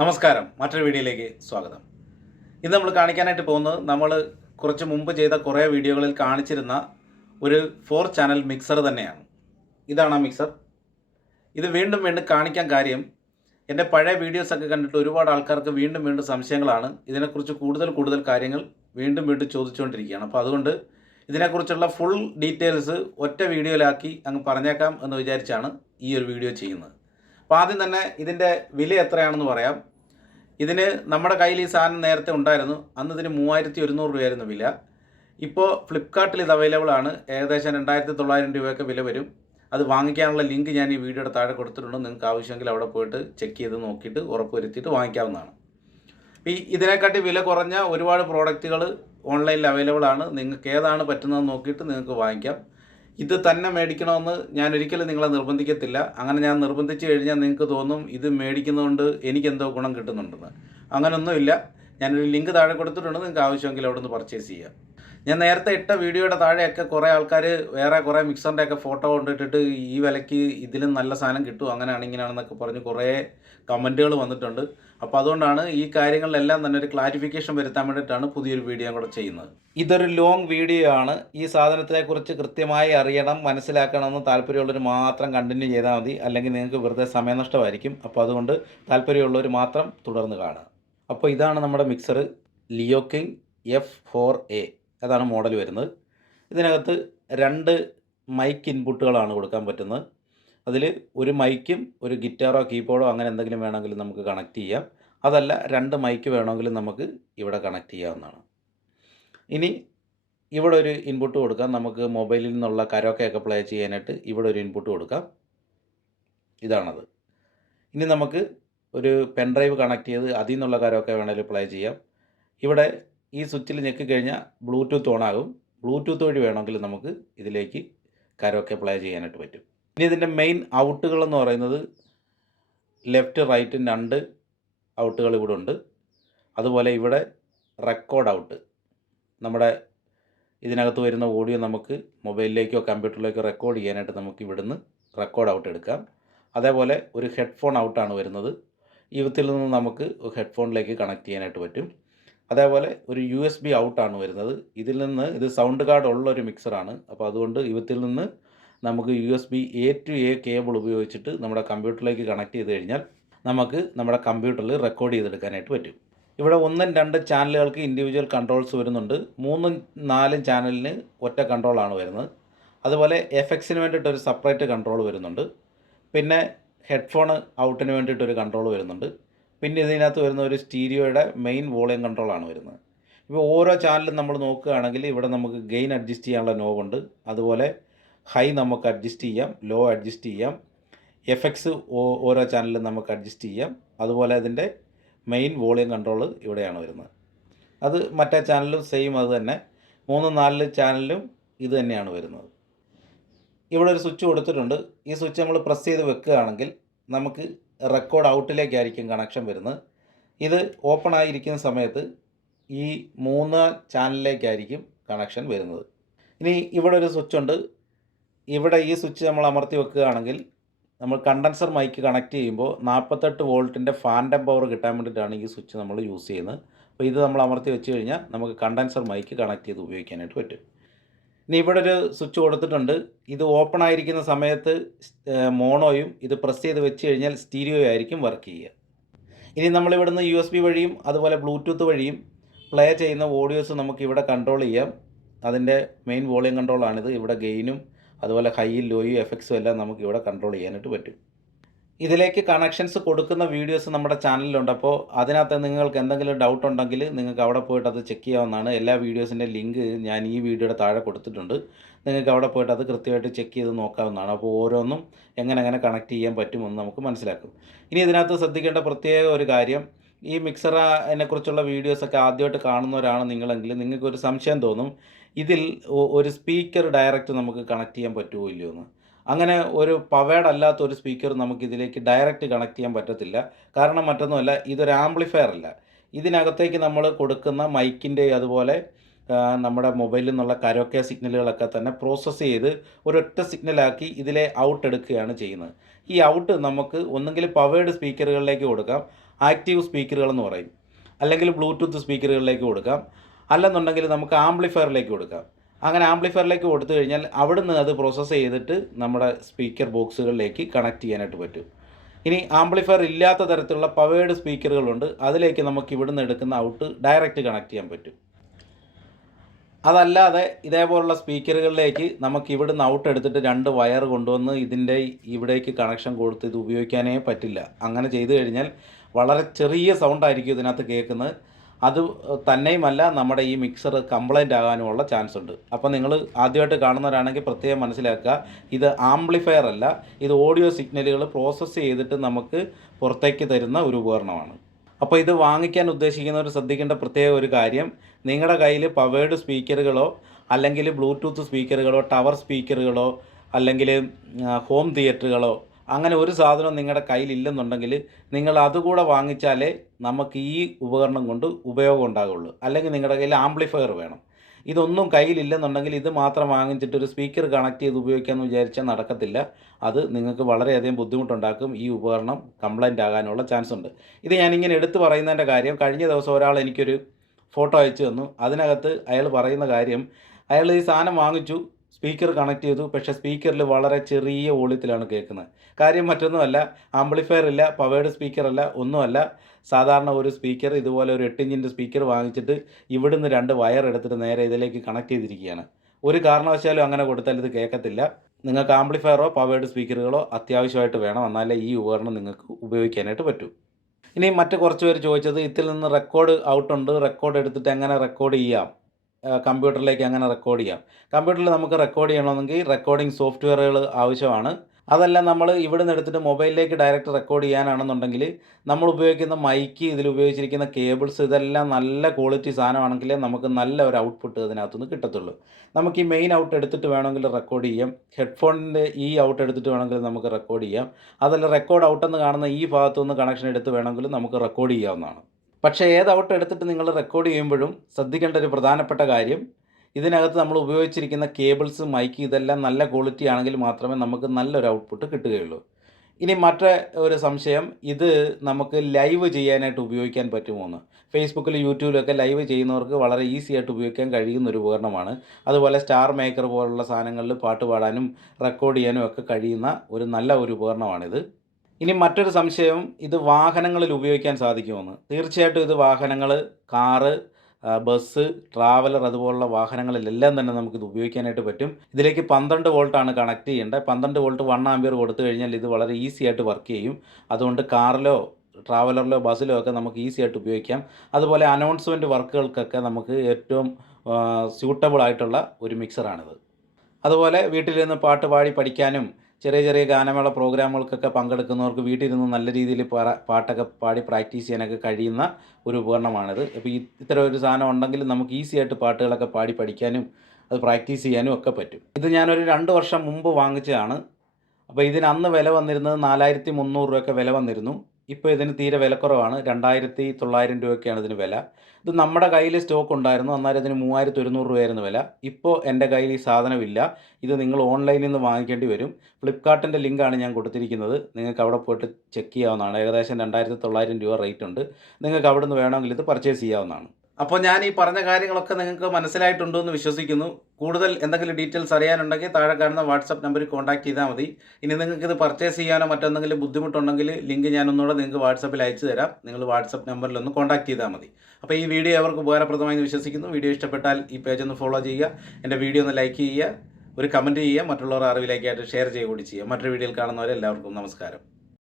നമസ്കാരം. മറ്റൊരു വീഡിയോയിലേക്ക് സ്വാഗതം. ഇത് നമ്മൾ കാണിക്കാനായിട്ട് പോകുന്നത് നമ്മൾ കുറച്ച് മുമ്പ് ചെയ്ത കുറേ വീഡിയോകളിൽ കാണിച്ചിരുന്ന ഒരു ഫോർ ചാനൽ മിക്സർ തന്നെയാണ്. ഇതാണ് ആ മിക്സർ. ഇത് വീണ്ടും വീണ്ടും കാണിക്കാൻ കാര്യം എന്റെ പഴയ വീഡിയോസൊക്കെ കണ്ടിട്ട് ഒരുപാട് ആൾക്കാർക്ക് വീണ്ടും വീണ്ടും സംശയങ്ങളാണ്. ഇതിനെക്കുറിച്ച് കൂടുതൽ കൂടുതൽ കാര്യങ്ങൾ വീണ്ടും വീണ്ടും ചോദിച്ചുകൊണ്ടിരിക്കുകയാണ്. അപ്പോൾ അതുകൊണ്ട് ഇതിനെക്കുറിച്ചുള്ള ഫുൾ ഡീറ്റെയിൽസ് ഒറ്റ വീഡിയോയിലാക്കി അങ്ങ് പറഞ്ഞേക്കാം എന്ന് വിചാരിച്ചാണ് ഈ ഒരു വീഡിയോ ചെയ്യുന്നത്. അപ്പോൾ ആദ്യം തന്നെ ഇതിന്റെ വില എത്രയാണെന്ന് പറയാം. ഇതിന് നമ്മുടെ കയ്യിൽ ഈ സാധനം നേരത്തെ ഉണ്ടായിരുന്നു. അന്ന് ഇതിന് മൂവായിരത്തി ഒരുന്നൂറ് രൂപയായിരുന്നു വില. ഇപ്പോൾ ഫ്ലിപ്കാർട്ടിൽ ഇത് അവൈലബിൾ ആണ്. ഏകദേശം രണ്ടായിരത്തി തൊള്ളായിരം രൂപയൊക്കെ വില വരും. അത് വാങ്ങിക്കാനുള്ള ലിങ്ക് ഞാൻ ഈ വീഡിയോയുടെ താഴെ കൊടുത്തിട്ടുണ്ട്. നിങ്ങൾക്ക് ആവശ്യമെങ്കിൽ അവിടെ പോയിട്ട് ചെക്ക് ചെയ്ത് നോക്കിയിട്ട് ഉറപ്പ് വരുത്തിയിട്ട് വാങ്ങിക്കാവുന്നതാണ്. ഈ ഇതിനെക്കാട്ടി വില കുറഞ്ഞ ഒരുപാട് പ്രോഡക്റ്റുകൾ ഓൺലൈനിൽ അവൈലബിൾ ആണ്. നിങ്ങൾക്ക് ഏതാണ് പറ്റുന്നതെന്ന് നോക്കിയിട്ട് നിങ്ങൾക്ക് വാങ്ങിക്കാം. ഇത് തന്നെ മേടിക്കണമെന്ന് ഞാൻ ഒരിക്കലും നിങ്ങളെ നിർബന്ധിക്കത്തില്ല. അങ്ങനെ ഞാൻ നിർബന്ധിച്ചു കഴിഞ്ഞാൽ നിങ്ങൾക്ക് തോന്നും ഇത് മേടിക്കുന്നതുകൊണ്ട് എനിക്ക് എന്തോ ഗുണം കിട്ടുന്നുണ്ടെന്ന്. അങ്ങനൊന്നുമില്ല. ഞാനൊരു ലിങ്ക് താഴെ കൊടുത്തിട്ടുണ്ട്. നിങ്ങൾക്ക് ആവശ്യമെങ്കിൽ അവിടെ നിന്ന് പർച്ചേസ് ചെയ്യാം. ഞാൻ നേരത്തെ ഇട്ട വീഡിയോയുടെ താഴെയൊക്കെ കുറേ ആൾക്കാർ വേറെ കുറേ മിക്സറിന്റെ ഒക്കെ ഫോട്ടോ കൊണ്ടിട്ടിട്ട് ഈ വിലയ്ക്ക് ഇതിലും നല്ല സാധനം കിട്ടും അങ്ങനെയാണ് ഇങ്ങനെയാണെന്നൊക്കെ പറഞ്ഞ് കുറേ കമന്റുകൾ വന്നിട്ടുണ്ട്. അപ്പോൾ അതുകൊണ്ടാണ് ഈ കാര്യങ്ങളിലെല്ലാം തന്നെ ഒരു ക്ലാരിഫിക്കേഷൻ വരുത്താൻ വേണ്ടിയിട്ടാണ് പുതിയൊരു വീഡിയോ കൂടെ ചെയ്യുന്നത്. ഇതൊരു ലോങ് വീഡിയോ ആണ്. ഈ സാധനത്തെക്കുറിച്ച് കൃത്യമായി അറിയണം മനസ്സിലാക്കണമെന്ന് താല്പര്യമുള്ളവർ മാത്രം കണ്ടിന്യൂ ചെയ്താൽ മതി. അല്ലെങ്കിൽ നിങ്ങൾക്ക് വെറുതെ സമയനഷ്ടമായിരിക്കും അപ്പോൾ അതുകൊണ്ട് താല്പര്യമുള്ളവർ മാത്രം തുടർന്ന് കാണുക. അപ്പോൾ ഇതാണ് നമ്മുടെ mixer Leo king F four A അതാണ് മോഡൽ വരുന്നത്. ഇതിനകത്ത് രണ്ട് മൈക്ക് ഇൻപുട്ടുകളാണ് കൊടുക്കാൻ പറ്റുന്നത്. അതിൽ ഒരു മൈക്കും ഒരു ഗിറ്റാറോ കീബോർഡോ അങ്ങനെ എന്തെങ്കിലും വേണമെങ്കിൽ നമുക്ക് കണക്ട് ചെയ്യാം. അതല്ല രണ്ട് മൈക്ക് വേണമെങ്കിലും നമുക്ക് ഇവിടെ കണക്ട് ചെയ്യാവുന്നതാണ്. ഇനി ഇവിടെ ഒരു ഇൻപുട്ട് കൊടുക്കാം. നമുക്ക് മൊബൈലിൽ നിന്നുള്ള കരോക്കയൊക്കെ പ്ലേ ചെയ്യാനായിട്ട് ഇവിടെ ഒരു ഇൻപുട്ട് കൊടുക്കാം. ഇതാണത്. ഇനി നമുക്ക് ഒരു പെൻഡ്രൈവ് കണക്ട് ചെയ്ത് അതിൽ നിന്നുള്ള കരോക്കെ വേണമെങ്കിൽ പ്ലേ ചെയ്യാം. ഇവിടെ ഈ സ്വിച്ചിൽ ഞെക്കി കഴിഞ്ഞാൽ ബ്ലൂടൂത്ത് ഓൺ ആകും. ബ്ലൂടൂത്ത് വഴി വേണമെങ്കിൽ നമുക്ക് ഇതിലേക്ക് കരോക്കെ പ്ലേ ചെയ്യാനായിട്ട് പറ്റും. ഇനി ഇതിന്റെ മെയിൻ ഔട്ടുകളെന്ന് പറയുന്നത് ലെഫ്റ്റ് റൈറ്റ് രണ്ട് ഔട്ടുകൾ ഇവിടെ ഉണ്ട്. അതുപോലെ ഇവിടെ റെക്കോർഡ് ഔട്ട് നമ്മുടെ ഇതിനകത്ത് വരുന്ന ഓഡിയോ നമുക്ക് മൊബൈലിലേക്കോ കമ്പ്യൂട്ടറിലേക്കോ റെക്കോർഡ് ചെയ്യാനായിട്ട് നമുക്ക് ഇവിടുന്ന് റെക്കോർഡ് ഔട്ട് എടുക്കാം. അതേപോലെ ഒരു ഹെഡ്ഫോൺ ഔട്ടാണ് വരുന്നത്. ഇവത്തിൽ നിന്ന് നമുക്ക് ഹെഡ്ഫോണിലേക്ക് കണക്ട് ചെയ്യാനായിട്ട് പറ്റും. അതേപോലെ ഒരു യു എസ് ബി ഔട്ടാണ് വരുന്നത്. ഇതിൽ നിന്ന് ഇത് സൗണ്ട് കാർഡ് ഉള്ള ഒരു മിക്സറാണ് അപ്പോൾ അതുകൊണ്ട് ഇവത്തിൽ നിന്ന് നമുക്ക് U S B A to A cable ഉപയോഗിച്ചിട്ട് നമ്മുടെ കമ്പ്യൂട്ടറിലേക്ക് കണക്ട് ചെയ്ത് കഴിഞ്ഞാൽ നമുക്ക് നമ്മുടെ കമ്പ്യൂട്ടറിൽ റെക്കോർഡ് ചെയ്തെടുക്കാനായിട്ട് പറ്റും. ഇവിടെ ഒന്നും രണ്ട് ചാനലുകൾക്ക് ഇൻഡിവിജ്വൽ കൺട്രോൾസ് വരുന്നുണ്ട്. മൂന്നും നാലും ചാനലിന് ഒറ്റ കൺട്രോളാണ് വരുന്നത്. അതുപോലെ എഫ് എക്സിന് വേണ്ടിയിട്ട് ഒരു സെപ്പറേറ്റ് കൺട്രോൾ വരുന്നുണ്ട്. പിന്നെ ഹെഡ്ഫോൺ ഔട്ടിന് വേണ്ടിയിട്ട് ഒരു കൺട്രോൾ വരുന്നുണ്ട്. പിന്നെ ഇതിനകത്ത് വരുന്ന ഒരു സ്റ്റീരിയോയുടെ മെയിൻ വോളിയം കൺട്രോളാണ് വരുന്നത്. ഇപ്പോൾ ഓരോ ചാനലും നമ്മൾ നോക്കുകയാണെങ്കിൽ ഇവിടെ നമുക്ക് ഗെയിൻ അഡ്ജസ്റ്റ് ചെയ്യാനുള്ള നോബുണ്ട് അതുപോലെ ഹൈ നമുക്ക് അഡ്ജസ്റ്റ് ചെയ്യാം ലോ അഡ്ജസ്റ്റ് ചെയ്യാം എഫക്സ് എക്സ് ഓരോ ചാനലിലും നമുക്ക് അഡ്ജസ്റ്റ് ചെയ്യാം. അതുപോലെ അതിന്റെ മെയിൻ വോളിയം കൺട്രോൾ ഇവിടെയാണ് വരുന്നത്. അത് മറ്റേ ചാനലും സെയിം അത് തന്നെ. മൂന്ന് നാല് ചാനലിലും ഇത് തന്നെയാണ് വരുന്നത്. ഇവിടെ ഒരു സ്വിച്ച് കൊടുത്തിട്ടുണ്ട്. ഈ സ്വിച്ച് നമ്മൾ പ്രസ് ചെയ്ത് വെക്കുകയാണെങ്കിൽ നമുക്ക് റെക്കോർഡ് ഔട്ടിലേക്കായിരിക്കും കണക്ഷൻ വരുന്നത്. ഇത് ഓപ്പൺ ആയിരിക്കുന്ന സമയത്ത് ഈ മൂന്ന് ചാനലിലേക്കായിരിക്കും കണക്ഷൻ വരുന്നത്. ഇനി ഇവിടെ ഒരു സ്വിച്ച് ഉണ്ട്. ഇവിടെ ഈ സ്വിച്ച് നമ്മൾ അമർത്തി വെക്കുകയാണെങ്കിൽ നമ്മൾ കണ്ടൻസർ മൈക്ക് കണക്ട് ചെയ്യുമ്പോൾ നാൽപ്പത്തെട്ട് വോൾട്ടിന്റെ ഫാന്റം പവർ കിട്ടാൻ വേണ്ടിയിട്ടാണ് ഈ സ്വിച്ച് നമ്മൾ യൂസ് ചെയ്യുന്നത്. അപ്പോൾ ഇത് നമ്മൾ അമർത്തി വെച്ച് കഴിഞ്ഞാൽ നമുക്ക് കണ്ടൻസർ മൈക്ക് കണക്ട് ചെയ്ത് ഉപയോഗിക്കാനായിട്ട് പറ്റും. ഇനി ഇവിടെ ഒരു സ്വിച്ച് കൊടുത്തിട്ടുണ്ട്. ഇത് ഓപ്പൺ ആയിരിക്കുന്ന സമയത്ത് മോണോയും ഇത് പ്രസ് ചെയ്ത് വെച്ച് കഴിഞ്ഞാൽ സ്റ്റീരിയോ ആയിരിക്കും വർക്ക് ചെയ്യുക. ഇനി നമ്മളിവിടുന്ന് യു എസ് ബി വഴിയും അതുപോലെ ബ്ലൂടൂത്ത് വഴിയും പ്ലേ ചെയ്യുന്ന ഓഡിയോസ് നമുക്ക് ഇവിടെ കൺട്രോൾ ചെയ്യാം. അതിന്റെ മെയിൻ വോളിയം കൺട്രോളാണിത് ഇവിടെ ഗെയിനും അതുപോലെ ഹൈയും ലോയും എഫക്ട്സും എല്ലാം നമുക്ക് ഇവിടെ കൺട്രോൾ ചെയ്യാനായിട്ട് പറ്റും. ഇതിലേക്ക് കണക്ഷൻസ് കൊടുക്കുന്ന വീഡിയോസ് നമ്മുടെ ചാനലിലുണ്ട് അപ്പോൾ അതിനകത്ത് നിങ്ങൾക്ക് എന്തെങ്കിലും ഡൗട്ട് ഉണ്ടെങ്കിൽ നിങ്ങൾക്ക് അവിടെ പോയിട്ട് അത് ചെക്ക് ചെയ്യാവുന്നതാണ്. എല്ലാ വീഡിയോസിന്റെ ലിങ്ക് ഞാൻ ഈ വീഡിയോയുടെ താഴെ കൊടുത്തിട്ടുണ്ട്. നിങ്ങൾക്ക് അവിടെ പോയിട്ട് അത് കൃത്യമായിട്ട് ചെക്ക് ചെയ്ത് നോക്കാവുന്നതാണ്. അപ്പോൾ ഓരോന്നും എങ്ങനെ എങ്ങനെ കണക്ട് ചെയ്യാൻ പറ്റുമെന്ന് നമുക്ക് മനസ്സിലാക്കും. ഇനി ഇതിനകത്ത് ശ്രദ്ധിക്കേണ്ട പ്രത്യേക ഒരു കാര്യം ഈ മിക്സറിനെ കുറിച്ചുള്ള വീഡിയോസൊക്കെ ആദ്യമായിട്ട് കാണുന്നവരാണ് നിങ്ങളെങ്കിൽ നിങ്ങൾക്കൊരു സംശയം തോന്നും ഇതിൽ ഒരു സ്പീക്കർ ഡയറക്റ്റ് നമുക്ക് കണക്ട് ചെയ്യാൻ പറ്റുമോ ഇല്ലയോ എന്ന് അങ്ങനെ ഒരു പവേഡ് അല്ലാത്ത ഒരു സ്പീക്കർ നമുക്ക് ഇതിലേക്ക് ഡയറക്റ്റ് കണക്ട് ചെയ്യാൻ പറ്റത്തില്ല. കാരണം മറ്റൊന്നുമല്ല ഇതൊരു ആംപ്ലിഫയർ അല്ല. ഇതിനകത്തേക്ക് നമ്മൾ കൊടുക്കുന്ന മൈക്കിന്റെ അതുപോലെ നമ്മുടെ മൊബൈലിൽ നിന്നുള്ള കരോക്കെ സിഗ്നലുകളൊക്കെ തന്നെ പ്രോസസ്സ് ചെയ്ത് ഒരൊറ്റ സിഗ്നലാക്കി ഇതിലെ ഔട്ട് എടുക്കുകയാണ് ചെയ്യുന്നത്. ഈ ഔട്ട് നമുക്ക് ഒന്നുകിൽ പവേഡ് സ്പീക്കറുകളിലേക്ക് കൊടുക്കാം ആക്റ്റീവ് സ്പീക്കറുകളെന്ന് പറയും. അല്ലെങ്കിൽ ബ്ലൂടൂത്ത് സ്പീക്കറുകളിലേക്ക് കൊടുക്കാം. അല്ലെന്നുണ്ടെങ്കിൽ നമുക്ക് ആംപ്ലിഫയറിലേക്ക് കൊടുക്കാം. അങ്ങനെ ആംപ്ലിഫയറിലേക്ക് കൊടുത്തു കഴിഞ്ഞാൽ അവിടുന്ന് അത് പ്രോസസ്സ് ചെയ്തിട്ട് നമ്മുടെ സ്പീക്കർ ബോക്സുകളിലേക്ക് കണക്ട് ചെയ്യാനായിട്ട് പറ്റും. ഇനി ആംപ്ലിഫയർ ഇല്ലാത്ത തരത്തിലുള്ള പവേഡ് സ്പീക്കറുകളുണ്ട് അതിലേക്ക് നമുക്ക് ഇവിടുന്ന് എടുക്കുന്ന ഔട്ട് ഡയറക്റ്റ് കണക്ട് ചെയ്യാൻ പറ്റും. അതല്ലാതെ ഇതേപോലുള്ള സ്പീക്കറുകളിലേക്ക് നമുക്ക് ഇവിടുന്ന് ഔട്ട് എടുത്തിട്ട് രണ്ട് വയർ കൊണ്ടുവന്ന് ഇതിന്റെ ഇവിടേക്ക് കണക്ഷൻ കൊടുത്ത് ഇത് ഉപയോഗിക്കാനേ പറ്റില്ല. അങ്ങനെ ചെയ്തു കഴിഞ്ഞാൽ വളരെ ചെറിയ സൗണ്ടായിരിക്കും ഇതിനകത്ത് കേൾക്കുന്നത്. അത് തന്നെയുമല്ല നമ്മുടെ ഈ മിക്സർ കംപ്ലൈന്റ് ആകാനുമുള്ള ചാൻസ് ഉണ്ട്. അപ്പോൾ നിങ്ങൾ ആദ്യമായിട്ട് കാണുന്നവരാണെങ്കിൽ പ്രത്യേകം മനസ്സിലാക്കുക ഇത് ആംപ്ലിഫയർ അല്ല ഇത് ഓഡിയോ സിഗ്നലുകൾ പ്രോസസ്സ് ചെയ്തിട്ട് നമുക്ക് പുറത്തേക്ക് തരുന്ന ഒരു ഉപകരണമാണ്. അപ്പോൾ ഇത് വാങ്ങിക്കാൻ ഉദ്ദേശിക്കുന്നവർ ശ്രദ്ധിക്കേണ്ട പ്രത്യേക ഒരു കാര്യം നിങ്ങളുടെ കയ്യിൽ പവേഡ് സ്പീക്കറുകളോ അല്ലെങ്കിൽ ബ്ലൂടൂത്ത് സ്പീക്കറുകളോ ടവർ സ്പീക്കറുകളോ അല്ലെങ്കിൽ ഹോം തിയേറ്ററുകളോ അങ്ങനെ ഒരു സാധനം നിങ്ങളുടെ കയ്യിലില്ലെന്നുണ്ടെങ്കിൽ നിങ്ങൾ അതുകൂടെ വാങ്ങിച്ചാലേ നമുക്ക് ഈ ഉപകരണം കൊണ്ട് ഉപയോഗം ഉണ്ടാകുള്ളൂ അല്ലെങ്കിൽ നിങ്ങളുടെ കയ്യിൽ ആംപ്ലിഫയർ വേണം. ഇതൊന്നും കയ്യിലില്ലെന്നുണ്ടെങ്കിൽ ഇത് മാത്രം വാങ്ങിച്ചിട്ട് ഒരു സ്പീക്കർ കണക്ട് ചെയ്ത് ഉപയോഗിക്കാമെന്ന് വിചാരിച്ചാൽ നടക്കത്തില്ല. അത് നിങ്ങൾക്ക് വളരെയധികം ബുദ്ധിമുട്ടുണ്ടാക്കും. ഈ ഉപകരണം കംപ്ലൈന്റ് ആകാനുള്ള ചാൻസ് ഉണ്ട്. ഇത് ഞാനിങ്ങനെ എടുത്തു പറയുന്നതിന്റെ കാര്യം കഴിഞ്ഞ ദിവസം ഒരാൾ എനിക്കൊരു ഫോട്ടോ അയച്ചു തന്നു. അതിനകത്ത് അയാൾ പറയുന്ന കാര്യം അയാൾ ഈ സാധനം വാങ്ങിച്ചു. സ്പീക്കർ കണക്ട് ചെയ്തു. പക്ഷേ സ്പീക്കറിൽ വളരെ ചെറിയ വോളിയത്തിലാണ് കേൾക്കുന്നത്. കാര്യം മറ്റൊന്നുമല്ല ആംപ്ലിഫയർ ഇല്ല പവേഡ് സ്പീക്കറല്ല ഒന്നുമല്ല. സാധാരണ ഒരു സ്പീക്കർ ഇതുപോലെ ഒരു എട്ട് ഇഞ്ചിന്റെ സ്പീക്കർ വാങ്ങിച്ചിട്ട് ഇവിടുന്ന് രണ്ട് വയർ എടുത്തിട്ട് നേരെ ഇതിലേക്ക് കണക്ട് ചെയ്തിരിക്കുകയാണ്. ഒരു കാരണവശാലും അങ്ങനെ കൊടുത്താൽ ഇത് കേൾക്കത്തില്ല. നിങ്ങൾക്ക് ആംപ്ലിഫയറോ പവേഡ് സ്പീക്കറുകളോ അത്യാവശ്യമായിട്ട് വേണം. എന്നാലേ ഈ ഉപകരണം നിങ്ങൾക്ക് ഉപയോഗിക്കാനായിട്ട് പറ്റൂ. ഇനി മറ്റു കുറച്ച് പേര് ചോദിച്ചത് ഇതിൽ നിന്ന് റെക്കോർഡ് ഔട്ടുണ്ട് റെക്കോർഡ് എടുത്തിട്ട് എങ്ങനെ റെക്കോർഡ് ചെയ്യാം? കമ്പ്യൂട്ടറിലേക്ക് അങ്ങനെ റെക്കോർഡ് ചെയ്യാം. കമ്പ്യൂട്ടറിൽ നമുക്ക് റെക്കോർഡ് ചെയ്യണമെങ്കിൽ റെക്കോർഡിംഗ് സോഫ്റ്റ്വെയറുകൾ ആവശ്യമാണ്. അതെല്ലാം നമ്മൾ ഇവിടെ നിന്ന് എടുത്തിട്ട് മൊബൈലിലേക്ക് ഡയറക്റ്റ് റെക്കോർഡ് ചെയ്യാനാണെന്നുണ്ടെങ്കിൽ നമ്മൾ ഉപയോഗിക്കുന്ന മൈക്ക് ഇതിൽ ഉപയോഗിച്ചിരിക്കുന്ന കേബിൾസ് ഇതെല്ലാം നല്ല ക്വാളിറ്റി സാധനമാണെങ്കിലേ നമുക്ക് നല്ല ഒരു ഔട്ട്പുട്ട് ഇതിനകത്തുനിന്ന് കിട്ടത്തുള്ളൂ. നമുക്ക് ഈ മെയിൻ ഔട്ട് എടുത്തിട്ട് വേണമെങ്കിൽ റെക്കോർഡ് ചെയ്യാം. ഹെഡ്ഫോണിന്റെ ഈ ഔട്ട് എടുത്തിട്ട് വേണമെങ്കിൽ നമുക്ക് റെക്കോർഡ് ചെയ്യാം. അതല്ല റെക്കോർഡ് ഔട്ടെന്ന് കാണുന്ന ഈ ഭാഗത്തുനിന്ന് കണക്ഷൻ എടുത്ത് വേണമെങ്കിൽ നമുക്ക് റെക്കോർഡ് ചെയ്യാവുന്നതാണ്. പക്ഷേ ഏത് ഔട്ട് എടുത്തിട്ട് നിങ്ങൾ റെക്കോർഡ് ചെയ്യുമ്പോഴും ശ്രദ്ധിക്കേണ്ട ഒരു പ്രധാനപ്പെട്ട കാര്യം ഇതിനകത്ത് നമ്മൾ ഉപയോഗിച്ചിരിക്കുന്ന കേബിൾസ് മൈക്ക് ഇതെല്ലാം നല്ല ക്വാളിറ്റി ആണെങ്കിൽ മാത്രമേ നമുക്ക് നല്ലൊരു ഔട്ട്പുട്ട് കിട്ടുകയുള്ളൂ. ഇനി മറ്റേ ഒരു സംശയം ഇത് നമുക്ക് ലൈവ് ചെയ്യാനായിട്ട് ഉപയോഗിക്കാൻ പറ്റുമോ എന്ന് ഫേസ്ബുക്കിൽ യൂട്യൂബിലൊക്കെ ലൈവ് ചെയ്യുന്നവർക്ക് വളരെ ഈസി ആയിട്ട് ഉപയോഗിക്കാൻ കഴിയുന്ന ഒരു ഉപകരണമാണ്. അതുപോലെ സ്റ്റാർ മേക്കർ പോലുള്ള സാധനങ്ങളിൽ പാട്ട് പാടാനും റെക്കോർഡ് ചെയ്യാനും ഒക്കെ കഴിയുന്ന ഒരു നല്ല ഒരു ഉപകരണമാണിത്. ഇനി മറ്റൊരു സംശയം ഇത് വാഹനങ്ങളിൽ ഉപയോഗിക്കാൻ സാധിക്കുമെന്ന്. തീർച്ചയായിട്ടും ഇത് വാഹനങ്ങൾ കാറ് ബസ് ട്രാവലർ അതുപോലുള്ള വാഹനങ്ങളിലെല്ലാം തന്നെ നമുക്കിത് ഉപയോഗിക്കാനായിട്ട് പറ്റും. ഇതിലേക്ക് പന്ത്രണ്ട് വോൾട്ടാണ് കണക്ട് ചെയ്യേണ്ടത്. പന്ത്രണ്ട് വോൾട്ട് വൺ ആമ്പിയർ കൊടുത്തു കഴിഞ്ഞാൽ ഇത് വളരെ ഈസി ആയിട്ട് വർക്ക് ചെയ്യും. അതുകൊണ്ട് കാറിലോ ട്രാവലറിലോ ബസ്സിലോ ഒക്കെ നമുക്ക് ഈസി ആയിട്ട് ഉപയോഗിക്കാം. അതുപോലെ അനൗൺസ്മെന്റ് വർക്കുകൾക്കൊക്കെ നമുക്ക് ഏറ്റവും സ്യൂട്ടബിൾ ആയിട്ടുള്ള ഒരു മിക്സറാണിത്. അതുപോലെ വീട്ടിലിരുന്ന് പാട്ട് പാടി പഠിക്കാനും ചെറിയ ചെറിയ ഗാനമേള പ്രോഗ്രാമുകൾക്കൊക്കെ പങ്കെടുക്കുന്നവർക്ക് വീട്ടിലിരുന്ന് നല്ല രീതിയിൽ പാട്ടൊക്കെ പാടി പ്രാക്ടീസ് ചെയ്യാനൊക്കെ കഴിയുന്ന ഒരു ഉപകരണമാണിത്. അപ്പോൾ ഇത്തരം ഒരു സാധനം ഉണ്ടെങ്കിൽ നമുക്ക് ഈസി ആയിട്ട് പാട്ടുകളൊക്കെ പാടി പഠിക്കാനും അത് പ്രാക്ടീസ് ചെയ്യാനും ഒക്കെ പറ്റും. ഇത് ഞാനൊരു രണ്ട് വർഷം മുമ്പ് വാങ്ങിച്ചതാണ്. അപ്പോൾ ഇതിന് അന്ന് വില വന്നിരുന്നത് നാലായിരത്തി മുന്നൂറ് രൂപയൊക്കെ വില വന്നിരുന്നു. ഇപ്പോൾ ഇതിന് തീരെ വിലക്കുറവാണ് രണ്ടായിരത്തി തൊള്ളായിരം രൂപയൊക്കെയാണ് ഇതിന് വില. ഇത് നമ്മുടെ കയ്യിൽ സ്റ്റോക്ക് ഉണ്ടായിരുന്നു. അന്നേരം ഇതിന് മൂവായിരത്തി ഒരുന്നൂറ് രൂപയായിരുന്നു വില. ഇപ്പോൾ എന്റെ കയ്യിൽ ഈ സാധനമില്ല. ഇത് നിങ്ങൾ ഓൺലൈനിൽ നിന്ന് വാങ്ങിക്കേണ്ടി വരും. ഫ്ലിപ്കാർട്ടിന്റെ ലിങ്കാണ് ഞാൻ കൊടുത്തിരിക്കുന്നത്. നിങ്ങൾക്ക് അവിടെ പോയിട്ട് ചെക്ക് ചെയ്യാവുന്നതാണ്. ഏകദേശം രണ്ടായിരത്തി തൊള്ളായിരം രൂപ റേറ്റ് ഉണ്ട്. നിങ്ങൾക്ക് അവിടെ നിന്ന് വേണമെങ്കിൽ ഇത് പർച്ചേസ് ചെയ്യാവുന്നതാണ്. അപ്പോൾ ഞാൻ ഈ പറഞ്ഞ കാര്യങ്ങളൊക്കെ നിങ്ങൾക്ക് മനസ്സിലായിട്ടുണ്ടോ എന്ന് വിശ്വസിക്കുന്നു. കൂടുതൽ എന്തെങ്കിലും ഡീറ്റെയിൽസ് അറിയാനുണ്ടെങ്കിൽ താഴെ കാണുന്ന വാട്സപ്പ് നമ്പറിൽ കോൺടാക്ട് ചെയ്താൽ മതി. ഇനി നിങ്ങൾക്ക് ഇത് പർച്ചേസ് ചെയ്യാനോ മറ്റെന്തെങ്കിലും ബുദ്ധിമുട്ടുണ്ടെങ്കിൽ ലിങ്ക് ഞാനൊന്നുകൂടെ നിങ്ങൾക്ക് വാട്സപ്പിൽ അയച്ചു തരാം. നിങ്ങൾ വാട്സപ്പ് നമ്പറിൽ ഒന്ന് കോൺടാക്ട് ചെയ്താൽ മതി. അപ്പോൾ ഈ വീഡിയോ അവർക്ക് ഉപകാരപ്രദമായി വിശ്വസിക്കുന്നു. വീഡിയോ ഇഷ്ടപ്പെട്ടാൽ ഈ പേജ് ഒന്ന് ഫോളോ ചെയ്യുക. എന്റെ വീഡിയോ ഒന്ന് ലൈക്ക് ചെയ്യുക. ഒരു കമന്റ് ചെയ്യുക. മറ്റുള്ളവർ അറിവിലേക്കായിട്ട് ഷെയർ ചെയ്യുക കൂടി ചെയ്യുക. മറ്റൊരു വീഡിയോയിൽ കാണുന്നവരെ എല്ലാവർക്കും നമസ്കാരം.